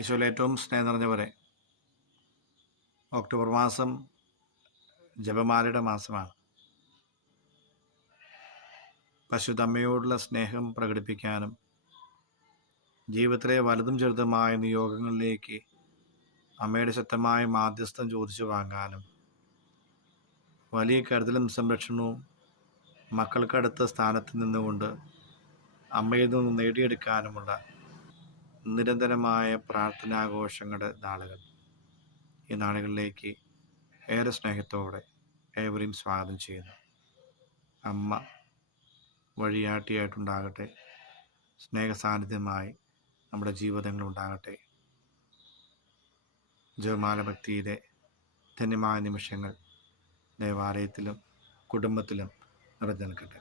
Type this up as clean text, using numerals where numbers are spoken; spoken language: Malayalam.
ഈശോയിൽ ഏറ്റവും സ്നേഹം നിറഞ്ഞവരെ, ഒക്ടോബർ മാസം ജപമാലയുടെ മാസമാണ്. പരിശുദ്ധമ്മയോടുള്ള സ്നേഹം പ്രകടിപ്പിക്കാനും ജീവിതത്തിലെ വലുതും ചെറുതുമായ നിയോഗങ്ങളിലേക്ക് അമ്മയുടെ ശക്തമായ മാധ്യസ്ഥം ചോദിച്ചു വാങ്ങാനും വലിയ കരുതലും സംരക്ഷണവും മക്കൾക്കടുത്ത സ്ഥാനത്ത് നിന്നുകൊണ്ട് അമ്മയിൽ നിന്ന് നേടിയെടുക്കാനുമുള്ള നിരന്തരമായ പ്രാർത്ഥനാഘോഷങ്ങളുടെ നാളുകൾ. ഈ നാളുകളിലേക്ക് ഏറെ സ്നേഹത്തോടെ ഏവരെയും സ്വാഗതം ചെയ്യുന്നു. അമ്മ വഴിയാട്ടിയായിട്ടുണ്ടാകട്ടെ, സ്നേഹസാന്നിധ്യമായി നമ്മുടെ ജീവിതങ്ങളുണ്ടാകട്ടെ. ജപമാല ഭക്തിയിലെ ധന്യമായ നിമിഷങ്ങൾ ദേവാലയത്തിലും കുടുംബത്തിലും നിറഞ്ഞു നിൽക്കട്ടെ.